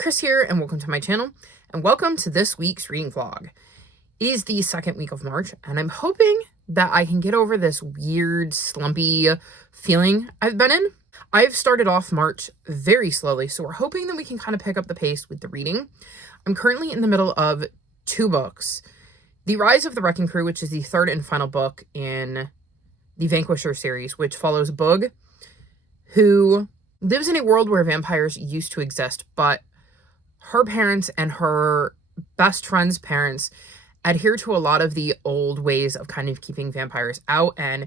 Chris here, and welcome to my channel, and welcome to this week's reading vlog. It is the second week of March, and I'm hoping that I can get over this weird, slumpy feeling I've been in. I've started off March very slowly, so we're hoping that we can kind of pick up the pace with the reading. I'm currently in the middle of two books. The Rise of the Wrecking Crew, which is the third and final book in the Vanquisher series, which follows Bug, who lives in a world where vampires used to exist, but her parents and her best friend's parents adhere to a lot of the old ways of kind of keeping vampires out, and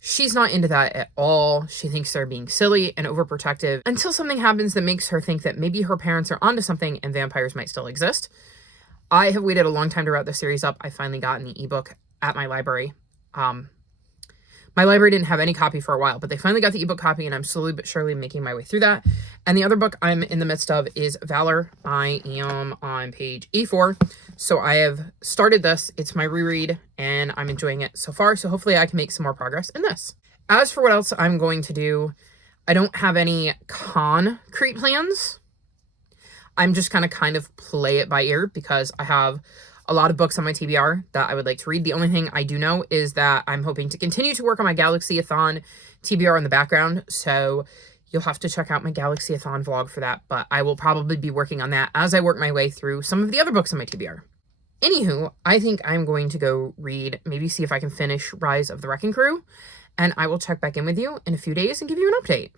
she's not into that at all. She thinks they're being silly and overprotective until something happens that makes her think that maybe her parents are onto something and vampires might still exist. I have waited a long time to wrap the series up. I finally got in the ebook at my library. My library didn't have any copy for a while, but they finally got the ebook copy, and I'm slowly but surely making my way through that. And the other book I'm in the midst of is Valor. I am on page 84, so I have started this. It's my reread, and I'm enjoying it so far, so hopefully I can make some more progress in this. As for what else I'm going to do, I don't have any concrete plans. I'm just going to kind of play it by ear because I have a lot of books on my TBR that I would like to read. The only thing I do know is that I'm hoping to continue to work on my Galaxy-a-thon TBR in the background, so you'll have to check out my Galaxy-a-thon vlog for that, but I will probably be working on that as I work my way through some of the other books on my TBR. Anywho, I think I'm going to go read, maybe see if I can finish Rise of the Wrecking Crew, and I will check back in with you in a few days and give you an update.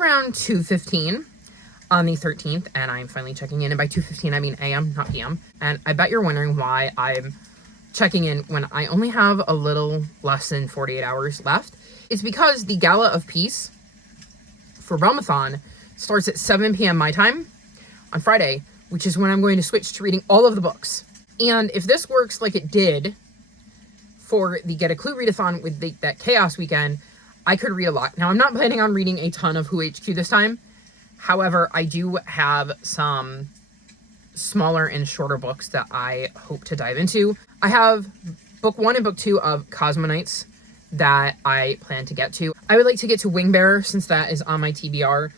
Around 2:15 on the 13th, and I'm finally checking in, and by 2:15 I mean AM, not PM. And I bet you're wondering why I'm checking in when I only have a little less than 48 hours left. It's because the Gala of Peace for Realmathon starts at 7 PM my time on Friday, which is when I'm going to switch to reading all of the books. And if this works like it did for the Get a Clue Readathon with that Chaos weekend, I could read a lot. Now, I'm not planning on reading a ton of Who HQ this time. However, I do have some smaller and shorter books that I hope to dive into. I have book 1 and book 2 of Cosmonites that I plan to get to. I would like to get to Wingbearer since that is on my TBR.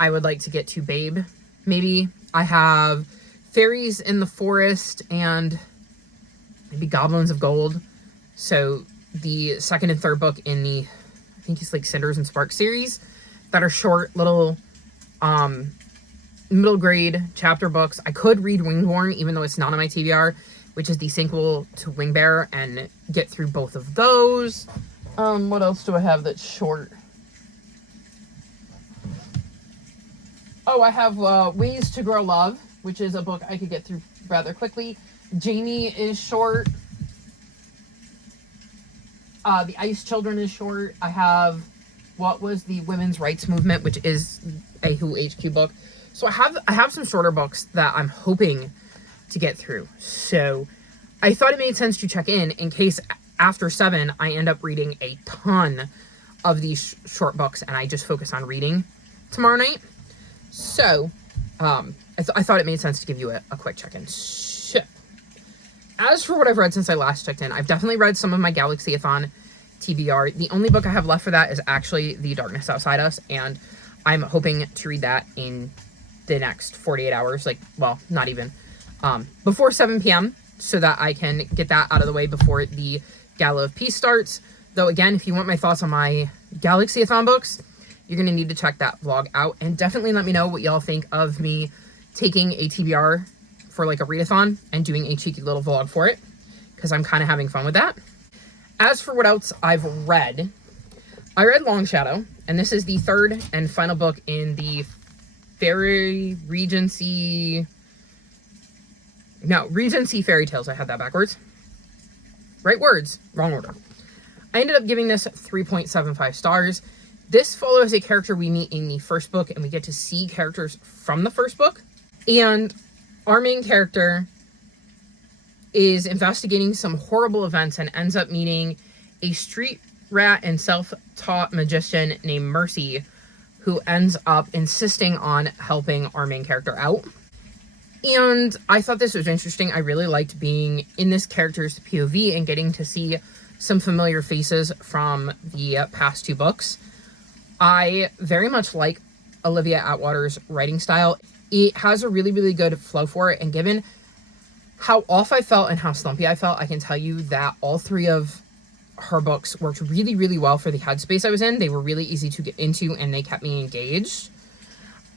I would like to get to Babe, maybe. I have Fairies in the Forest and maybe Goblins of Gold. So the second and third book in the, I think it's like Cinders and Sparks series that are short little middle grade chapter books. I could read Wingborn even though it's not on my TBR, which is the sequel to Wingbearer, and get through both of those. What else do I have that's short? Oh, I have Ways to Grow Love, which is a book I could get through rather quickly. Jamie is short. The Ice Children is short. I have What Was the Women's Rights Movement, which is a Who HQ book. So I have some shorter books that I'm hoping to get through. So I thought it made sense to check in case after 7, I end up reading a ton of these short books and I just focus on reading tomorrow night. So, I thought it made sense to give you a quick check-in. So, as for what I've read since I last checked in, I've definitely read some of my Galaxy-a-thon TBR. The only book I have left for that is actually The Darkness Outside Us, and I'm hoping to read that in the next 48 hours, like, well, not even, before 7 p.m., so that I can get that out of the way before the Gala of Peace starts. Though, again, if you want my thoughts on my Galaxy-a-thon books, you're going to need to check that vlog out, and definitely let me know what y'all think of me taking a TBR for, like, a readathon and doing a cheeky little vlog for it, because I'm kind of having fun with that. As for what else I've read, I read Long Shadow, and this is the third and final book in the Regency Fairy Tales. I had that backwards. Right words, wrong order. I ended up giving this 3.75 stars. This follows a character we meet in the first book, and we get to see characters from the first book. And our main character is investigating some horrible events and ends up meeting a street rat and self-taught magician named Mercy, who ends up insisting on helping our main character out. And I thought this was interesting. I really liked being in this character's POV and getting to see some familiar faces from the past 2 books. I very much like Olivia Atwater's writing style. It has a really, really good flow for it, and given how off I felt and how slumpy I felt, I can tell you that all 3 of her books worked really, really well for the headspace I was in. They were really easy to get into, and they kept me engaged.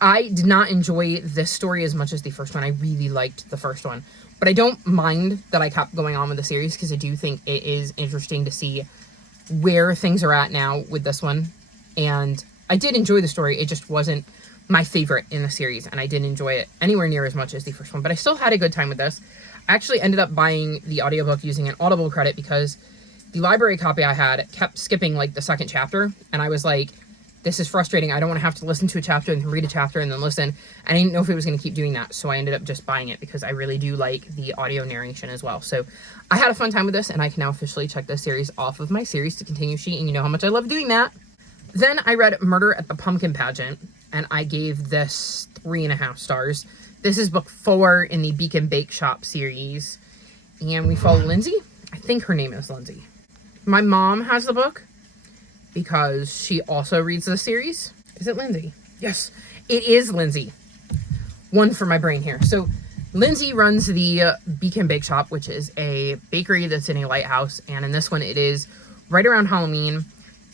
I did not enjoy this story as much as the first one. I really liked the first one. But I don't mind that I kept going on with the series, because I do think it is interesting to see where things are at now with this one. And I did enjoy the story. It just wasn't my favorite in the series, and I didn't enjoy it anywhere near as much as the first one. But I still had a good time with this. I actually ended up buying the audiobook using an Audible credit, because the library copy I had kept skipping, like, the second chapter. And I was like, this is frustrating. I don't want to have to listen to a chapter and read a chapter and then listen. I didn't know if it was going to keep doing that. So I ended up just buying it, because I really do like the audio narration as well. So I had a fun time with this, and I can now officially check this series off of my series to continue sheet. And you know how much I love doing that. Then I read Murder at the Pumpkin Pageant, and I gave this 3.5 stars. This is book 4 in the Beacon Bake Shop series. And we follow Lindsay. I think her name is Lindsay. My mom has the book, because she also reads the series. Is it Lindsay? Yes, it is Lindsay. One for my brain here. So Lindsay runs the Beacon Bake Shop, which is a bakery that's in a lighthouse. And in this one, it is right around Halloween.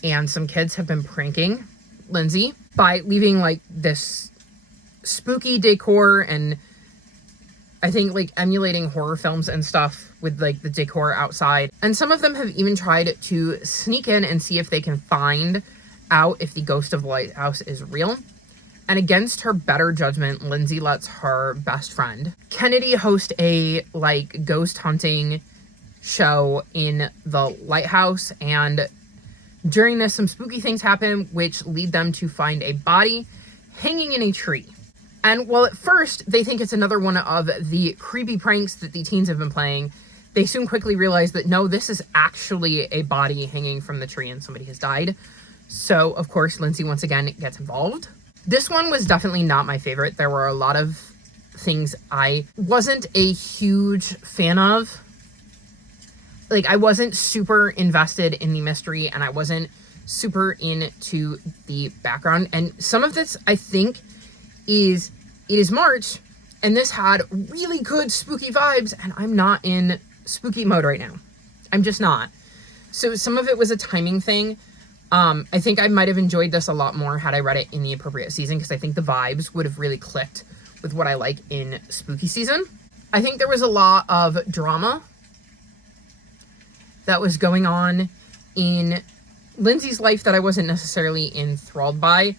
And some kids have been pranking Lindsay by leaving, like, this spooky decor, and I think, like, emulating horror films and stuff with, like, the decor outside. And some of them have even tried to sneak in and see if they can find out if the ghost of the lighthouse is real. And against her better judgment, Lindsay lets her best friend, Kennedy, host a, like, ghost hunting show in the lighthouse. And during this, some spooky things happen, which lead them to find a body hanging in a tree. And while at first they think it's another one of the creepy pranks that the teens have been playing, they soon quickly realize that no, this is actually a body hanging from the tree and somebody has died. So, of course, Lindsay once again gets involved. This one was definitely not my favorite. There were a lot of things I wasn't a huge fan of. Like, I wasn't super invested in the mystery, and I wasn't super into the background. And some of this, I think, it is March, and this had really good spooky vibes, and I'm not in spooky mode right now. I'm just not. So some of it was a timing thing. I think I might have enjoyed this a lot more had I read it in the appropriate season, because I think the vibes would have really clicked with what I like in spooky season. I think there was a lot of drama that was going on in Lindsay's life that I wasn't necessarily enthralled by.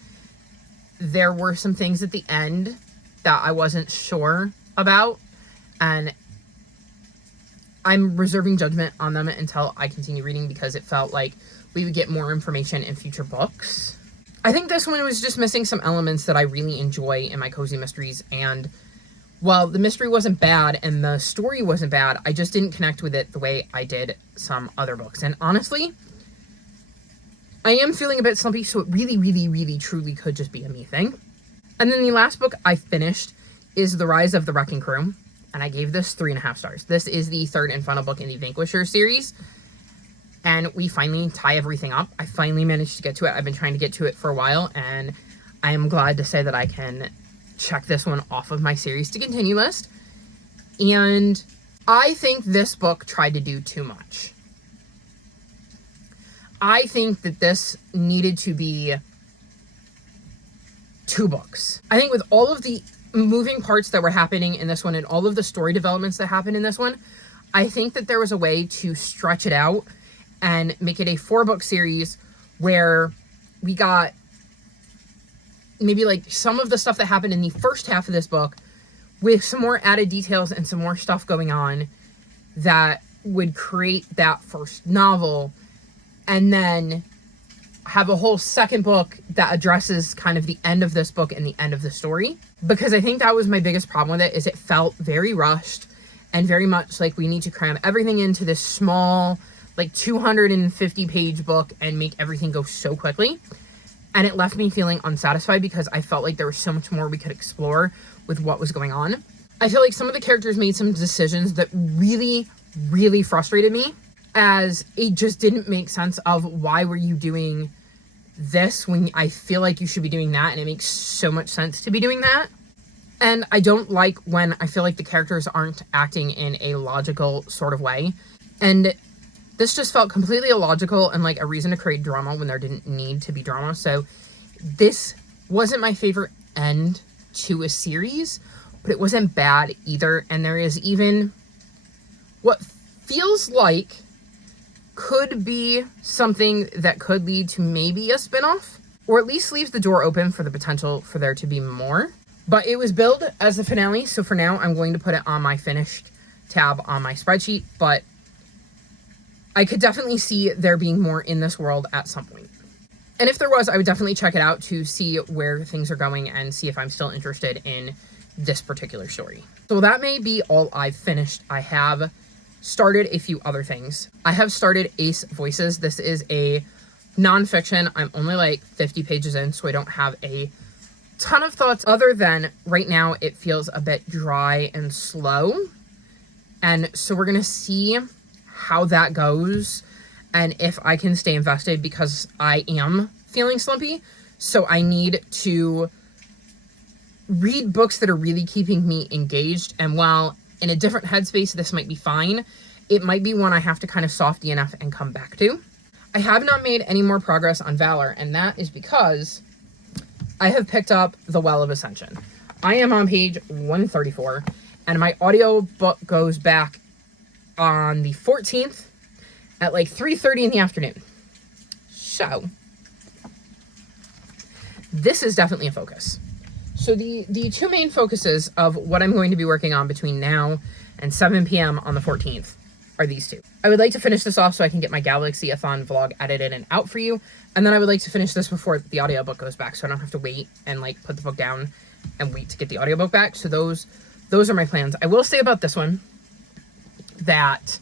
There were some things at the end that I wasn't sure about, and I'm reserving judgment on them until I continue reading, because it felt like we would get more information in future books. I think this one was just missing some elements that I really enjoy in my cozy mysteries, and while the mystery wasn't bad and the story wasn't bad, I just didn't connect with it the way I did some other books. And honestly, I am feeling a bit slumpy, so it really, really, really, truly could just be a me thing. And then the last book I finished is The Rise of the Wrecking Crew, and I gave this 3.5 stars. This is the third and final book in the Vanquisher series, and we finally tie everything up. I finally managed to get to it. I've been trying to get to it for a while, and I am glad to say that I can check this one off of my series to continue list. And I think this book tried to do too much. I think that this needed to be 2 books. I think with all of the moving parts that were happening in this one and all of the story developments that happened in this one, I think that there was a way to stretch it out and make it a 4-book series where we got maybe like some of the stuff that happened in the first half of this book with some more added details and some more stuff going on that would create that first novel, and then have a whole second book that addresses kind of the end of this book and the end of the story. Because I think that was my biggest problem with it, is it felt very rushed and very much like we need to cram everything into this small, like 250 page book and make everything go so quickly. And it left me feeling unsatisfied because I felt like there was so much more we could explore with what was going on. I feel like some of the characters made some decisions that really, really frustrated me, as it just didn't make sense of why were you doing this when I feel like you should be doing that, and it makes so much sense to be doing that. And I don't like when I feel like the characters aren't acting in a logical sort of way. And this just felt completely illogical and like a reason to create drama when there didn't need to be drama. So this wasn't my favorite end to a series, but it wasn't bad either. And there is even what feels like could be something that could lead to maybe a spinoff, or at least leaves the door open for the potential for there to be more. But it was billed as the finale, so for now I'm going to put it on my finished tab on my spreadsheet, but I could definitely see there being more in this world at some point. And if there was, I would definitely check it out to see where things are going and see if I'm still interested in this particular story. So that may be all I've finished. I have started a few other things. I have started Ace Voices. This is a nonfiction. I'm only like 50 pages in, so I don't have a ton of thoughts other than right now it feels a bit dry and slow. And so we're going to see how that goes and if I can stay invested, because I am feeling slumpy. So I need to read books that are really keeping me engaged. And while in a different headspace, this might be fine, it might be one I have to kind of softy enough and come back to. I have not made any more progress on Valor, and that is because I have picked up The Well of Ascension. I am on page 134, and my audio book goes back on the 14th at like 3:30 in the afternoon. So this is definitely a focus. So the two main focuses of what I'm going to be working on between now and 7 p.m. on the 14th are these two. I would like to finish this off so I can get my Galaxy-a-thon vlog edited and out for you. And then I would like to finish this before the audiobook goes back, so I don't have to wait and like put the book down and wait to get the audiobook back. So those are my plans. I will say about this one that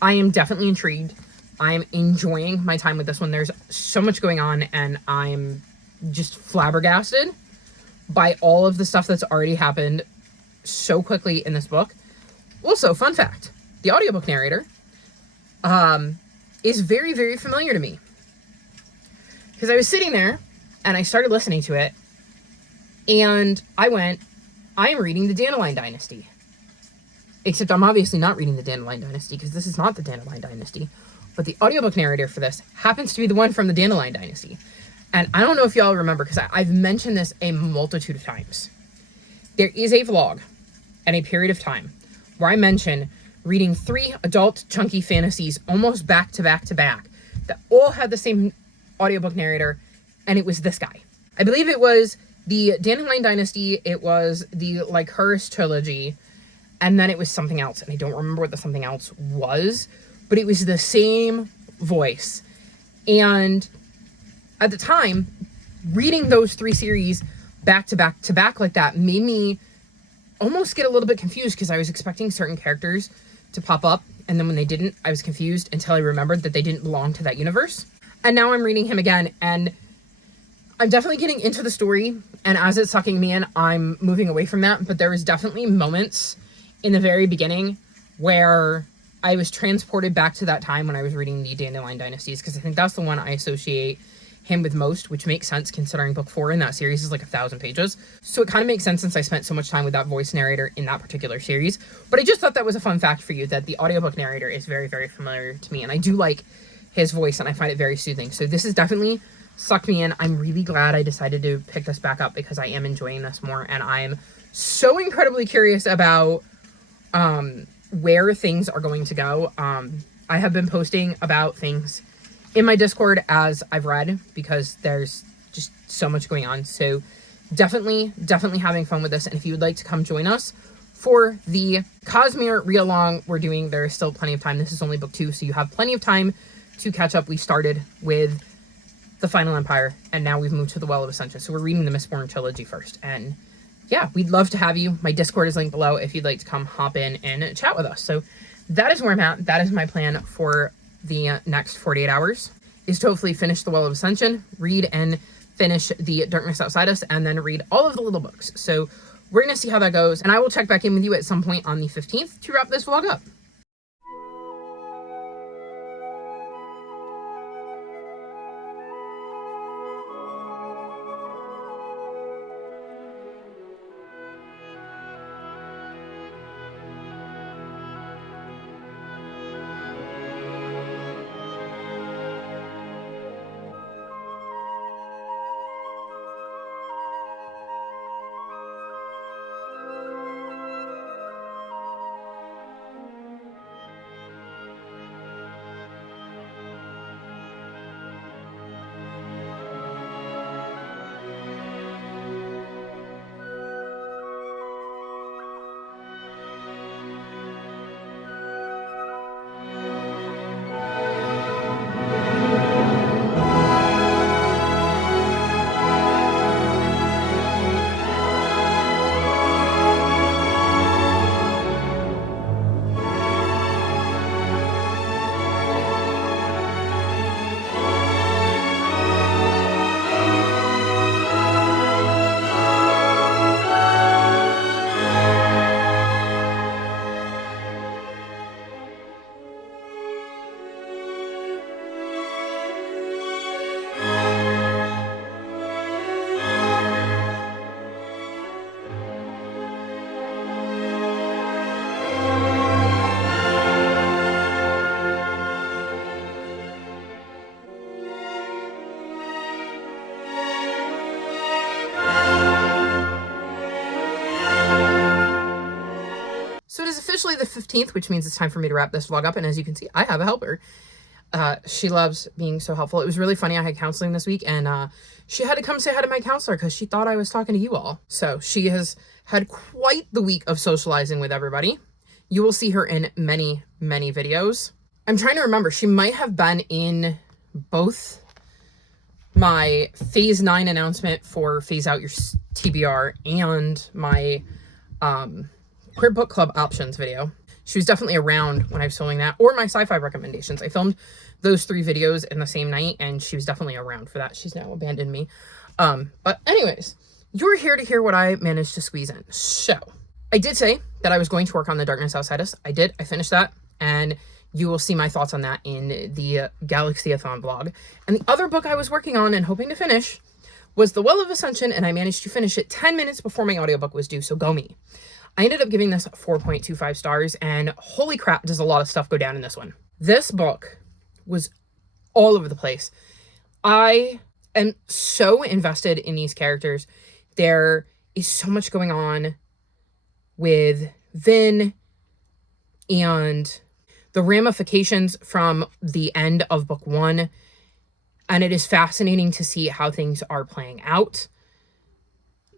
I am definitely intrigued. I'm enjoying my time with this one. There's so much going on, and I'm just flabbergasted by all of the stuff that's already happened so quickly in this book. Also, fun fact, the audiobook narrator is very, very familiar to me. Because I was sitting there, and I started listening to it, and I went, I am reading the Dandelion Dynasty. Except I'm obviously not reading the Dandelion Dynasty, because this is not the Dandelion Dynasty. But the audiobook narrator for this happens to be the one from the Dandelion Dynasty. And I don't know if y'all remember, because I've mentioned this a multitude of times. There is a vlog and a period of time where I mention reading 3 adult chunky fantasies almost back to back to back that all had the same audiobook narrator, and it was this guy. I believe it was the Dandelion Dynasty, it was the Lycurgus trilogy, and then it was something else, and I don't remember what the something else was, but it was the same voice. And at the time, reading those 3 series back to back to back like that made me almost get a little bit confused because I was expecting certain characters to pop up, and then when they didn't, I was confused until I remembered that they didn't belong to that universe. And now I'm reading him again, and I'm definitely getting into the story, and as it's sucking me in, I'm moving away from that. But there was definitely moments in the very beginning where I was transported back to that time when I was reading the Dandelion Dynasties, because I think that's the one I associate him with most, which makes sense considering book 4 in that series is like 1,000 pages. So it kind of makes sense since I spent so much time with that voice narrator in that particular series. But I just thought that was a fun fact for you, that the audiobook narrator is very, very familiar to me, and I do like his voice, and I find it very soothing. So this has definitely sucked me in. I'm really glad I decided to pick this back up because I am enjoying this more, and I'm so incredibly curious about where things are going to go. I have been posting about things in my Discord as I've read, because there's just so much going on. So definitely having fun with this. And if you would like to come join us for the Cosmere read along we're doing, there is still plenty of time. This is only book 2, so you have plenty of time to catch up. We started with the Final Empire, and now we've moved to the Well of Ascension. So we're reading the Mistborn trilogy first. And yeah, we'd love to have you. My Discord is linked below if you'd like to come hop in and chat with us. So that is where I'm at. That is my plan for the next 48 hours, is to hopefully finish the Well of Ascension, read and finish the Darkness Outside Us, and then read all of the little books. So we're going to see how that goes, and I will check back in with you at some point on the 15th to wrap this vlog up. So it is officially the 15th, which means it's time for me to wrap this vlog up. And as you can see, I have a helper. She loves being so helpful. It was really funny. I had counseling this week, and she had to come say hi to my counselor because she thought I was talking to you all. So she has had quite the week of socializing with everybody. You will see her in many, many videos. I'm trying to remember. She might have been in both my Phase 9 announcement for Phase Out Your TBR and my Queer Book Club options video. She was definitely around when I was filming that, or my sci-fi recommendations. I filmed those 3 videos in the same night, and she was definitely around for that. She's now abandoned me. But anyways, you're here to hear what I managed to squeeze in. So I did say that I was going to work on The Darkness Outside Us. I did. I finished that, and you will see my thoughts on that in the Galaxy-a-thon vlog. And the other book I was working on and hoping to finish was The Well of Ascension, and I managed to finish it 10 minutes before my audiobook was due, so go me. I ended up giving this 4.25 stars, and holy crap, does a lot of stuff go down in this one. This book was all over the place. I am so invested in these characters. There is so much going on with Vin and the ramifications from the end of book 1, and it is fascinating to see how things are playing out.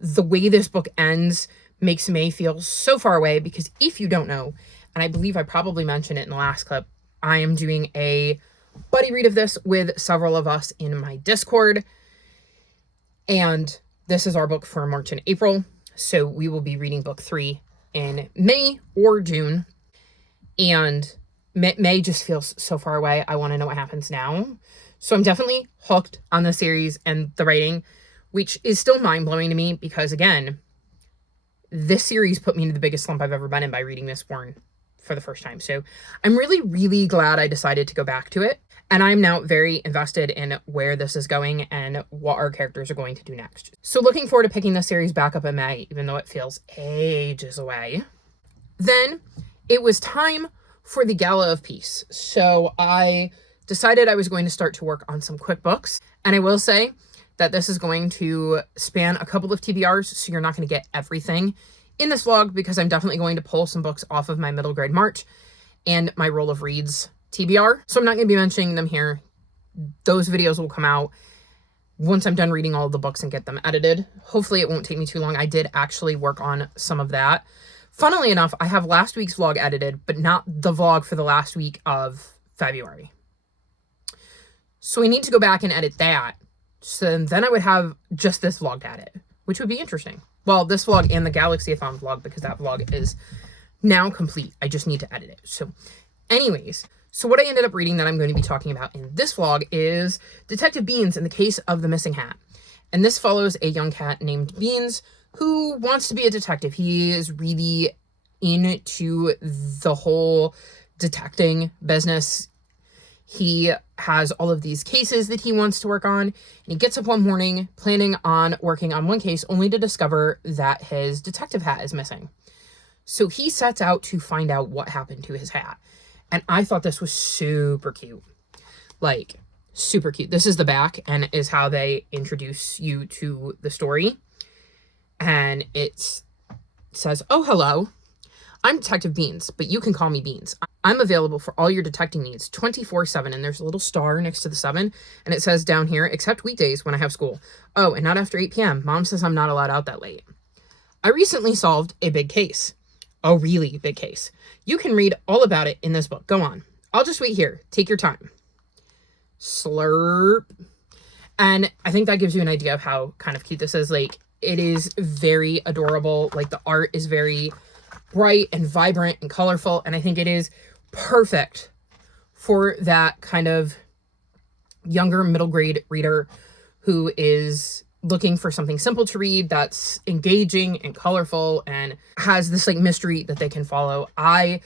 The way this book ends makes May feel so far away, because if you don't know, and I believe I probably mentioned it in the last clip, I am doing a buddy read of this with several of us in my Discord, and this is our book for March and April, so we will be reading book 3 in May or June, and May just feels so far away. I want to know what happens now. So I'm definitely hooked on the series and the writing, which is still mind-blowing to me because, again, this series put me into the biggest slump I've ever been in by reading Mistborn for the first time. So I'm really, really glad I decided to go back to it. And I'm now very invested in where this is going and what our characters are going to do next. So looking forward to picking this series back up in May, even though it feels ages away. Then it was time for the Gala of Peace. So I decided I was going to start to work on some QuickBooks. And I will say that this is going to span a couple of TBRs, so you're not going to get everything in this vlog because I'm definitely going to pull some books off of my middle grade March and my roll of reads TBR. So I'm not going to be mentioning them here. Those videos will come out once I'm done reading all of the books and get them edited. Hopefully it won't take me too long. I did actually work on some of that. Funnily enough, I have last week's vlog edited, but not the vlog for the last week of February. So we need to go back and edit that. So then I would have just this vlog to edit, which would be interesting. Well, this vlog and the Galaxy-a-thon vlog, because that vlog is now complete. I just need to edit it. So anyways, so what I ended up reading that I'm going to be talking about in this vlog is Detective Beans in the Case of the Missing Hat. And this follows a young cat named Beans who wants to be a detective. He is really into the whole detecting business. He has all of these cases that he wants to work on, and he gets up one morning planning on working on one case only to discover that his detective hat is missing. So he sets out to find out what happened to his hat. And I thought this was super cute. Like, super cute. This is the back, and is how they introduce you to the story. And it says, "Oh, hello. I'm Detective Beans, but you can call me Beans. I'm available for all your detecting needs 24/7. And there's a little star next to the 7. And it says down here, except weekdays when I have school. Oh, and not after 8 p.m. Mom says I'm not allowed out that late. I recently solved a big case. A really big case. You can read all about it in this book. Go on. I'll just wait here. Take your time." Slurp. And I think that gives you an idea of how kind of cute this is. Like, it is very adorable. Like, the art is very bright and vibrant and colorful, and I think it is perfect for that kind of younger middle grade reader who is looking for something simple to read that's engaging and colorful and has this like mystery that they can follow. I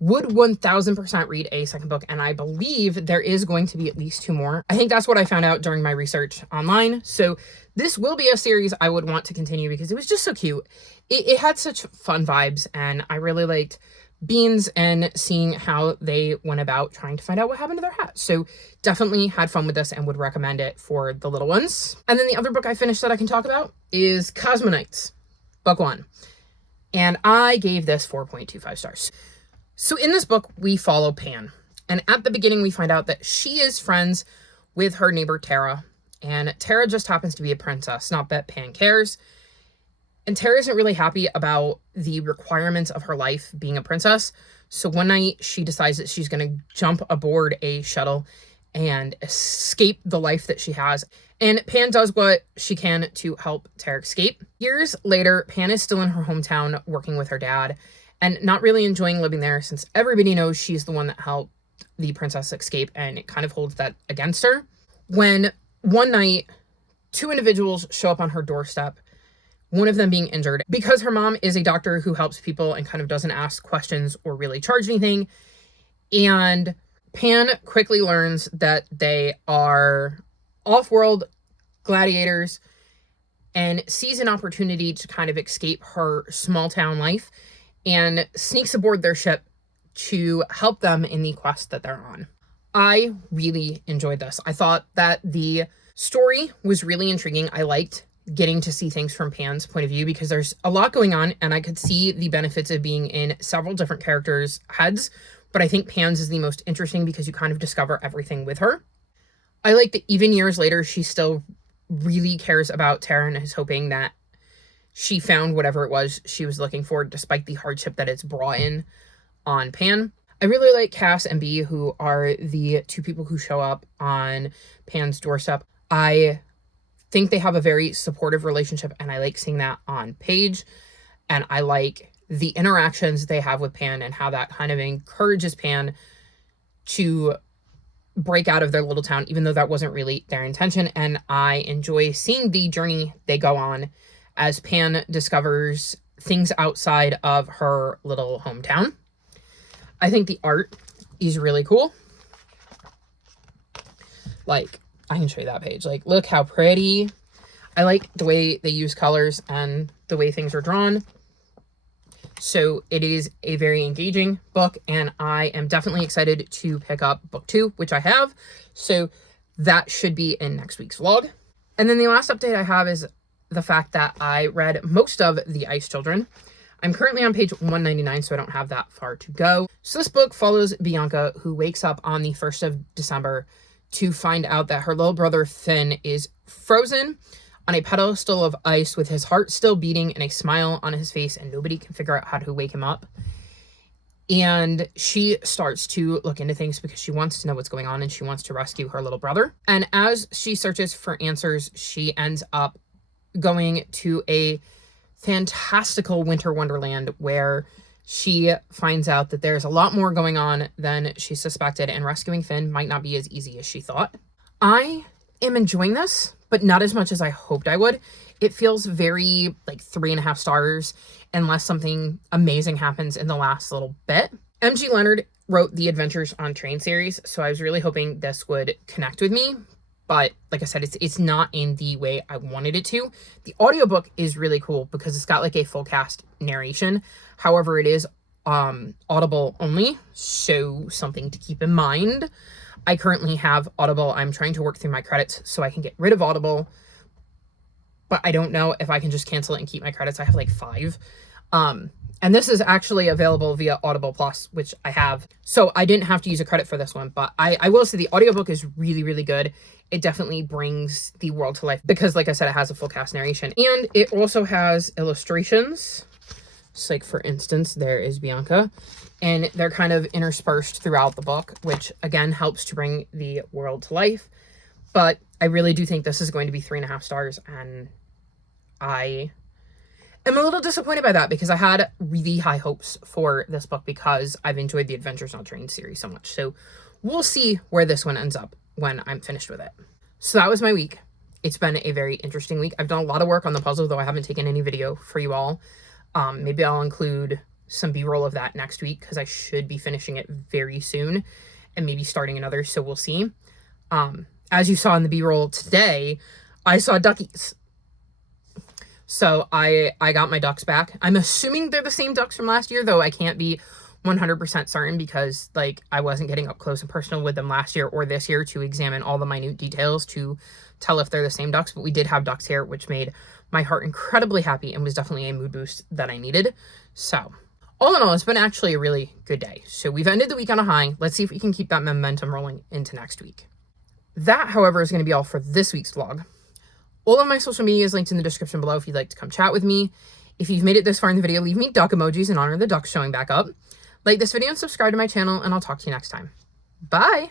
would 1000% read a second book, and I believe there is going to be at least 2 more. I think that's what I found out during my research online. So this will be a series I would want to continue because it was just so cute. It had such fun vibes, and I really liked Beans and seeing how they went about trying to find out what happened to their hat. So definitely had fun with this and would recommend it for the little ones. And then the other book I finished that I can talk about is Cosmonites, book 1. And I gave this 4.25 stars. So in this book, we follow Pan. And at the beginning, we find out that she is friends with her neighbor, Tara. And Tara just happens to be a princess, not that Pan cares. And Tara isn't really happy about the requirements of her life being a princess. So one night she decides that she's going to jump aboard a shuttle and escape the life that she has. And Pan does what she can to help Tara escape. Years later, Pan is still in her hometown working with her dad and not really enjoying living there since everybody knows she's the one that helped the princess escape, and it kind of holds that against her. When one night, 2 individuals show up on her doorstep, one of them being injured because her mom is a doctor who helps people and kind of doesn't ask questions or really charge anything. And Pan quickly learns that they are off-world gladiators and sees an opportunity to kind of escape her small town life and sneaks aboard their ship to help them in the quest that they're on. I really enjoyed this. I thought that the story was really intriguing. I liked getting to see things from Pan's point of view because there's a lot going on, and I could see the benefits of being in several different characters' heads, but I think Pan's is the most interesting because you kind of discover everything with her. I like that even years later, she still really cares about Tara and is hoping that she found whatever it was she was looking for, despite the hardship that it's brought in on Pan. I really like Cass and Bee, who are the 2 people who show up on Pan's doorstep. I think they have a very supportive relationship, and I like seeing that on page. And I like the interactions they have with Pan and how that kind of encourages Pan to break out of their little town, even though that wasn't really their intention. And I enjoy seeing the journey they go on as Pan discovers things outside of her little hometown. I think the art is really cool. Like, I can show you that page. Like, look how pretty. I like the way they use colors and the way things are drawn. So it is a very engaging book, and I am definitely excited to pick up book 2, which I have. So that should be in next week's vlog. And then the last update I have is the fact that I read most of The Ice Children. I'm currently on page 199, so I don't have that far to go. So this book follows Bianca, who wakes up on the 1st of December to find out that her little brother Finn is frozen on a pedestal of ice with his heart still beating and a smile on his face, and nobody can figure out how to wake him up. And she starts to look into things because she wants to know what's going on and she wants to rescue her little brother. And as she searches for answers, she ends up going to a fantastical winter wonderland where she finds out that there's a lot more going on than she suspected, and rescuing Finn might not be as easy as she thought. I am enjoying this, but not as much as I hoped I would. It feels very like 3.5 stars unless something amazing happens in the last little bit. M.G. Leonard wrote the Adventures on Train series, so I was really hoping this would connect with me. But like I said, it's not in the way I wanted it to. The audiobook is really cool because it's got like a full cast narration. However, it is Audible only, so something to keep in mind. I currently have Audible. I'm trying to work through my credits so I can get rid of Audible, but I don't know if I can just cancel it and keep my credits. I have like 5. And this is actually available via Audible Plus, which I have. So I didn't have to use a credit for this one, but I will say the audiobook is really, really good. It definitely brings the world to life because, like I said, it has a full cast narration. And it also has illustrations. So like, for instance, there is Bianca. And they're kind of interspersed throughout the book, which again helps to bring the world to life. But I really do think this is going to be 3.5 stars. And I am a little disappointed by that because I had really high hopes for this book because I've enjoyed the Adventures on Train series so much. So we'll see where this one ends up when I'm finished with it. So that was my week. It's been a very interesting week. I've done a lot of work on the puzzle, though I haven't taken any video for you all. Maybe I'll include some b-roll of that next week because I should be finishing it very soon and maybe starting another, so we'll see. As you saw in the b-roll today, I saw duckies. So I got my ducks back. I'm assuming they're the same ducks from last year, though I can't be 100% certain because like I wasn't getting up close and personal with them last year or this year to examine all the minute details to tell if they're the same ducks. But we did have ducks here, which made my heart incredibly happy and was definitely a mood boost that I needed. So all in all, it's been actually a really good day. So we've ended the week on a high. Let's see if we can keep that momentum rolling into next week. That, however, is going to be all for this week's vlog. All of my social media is linked in the description below if you'd like to come chat with me. If you've made it this far in the video, leave me duck emojis in honor of the ducks showing back up. Like this video and subscribe to my channel, and I'll talk to you next time. Bye!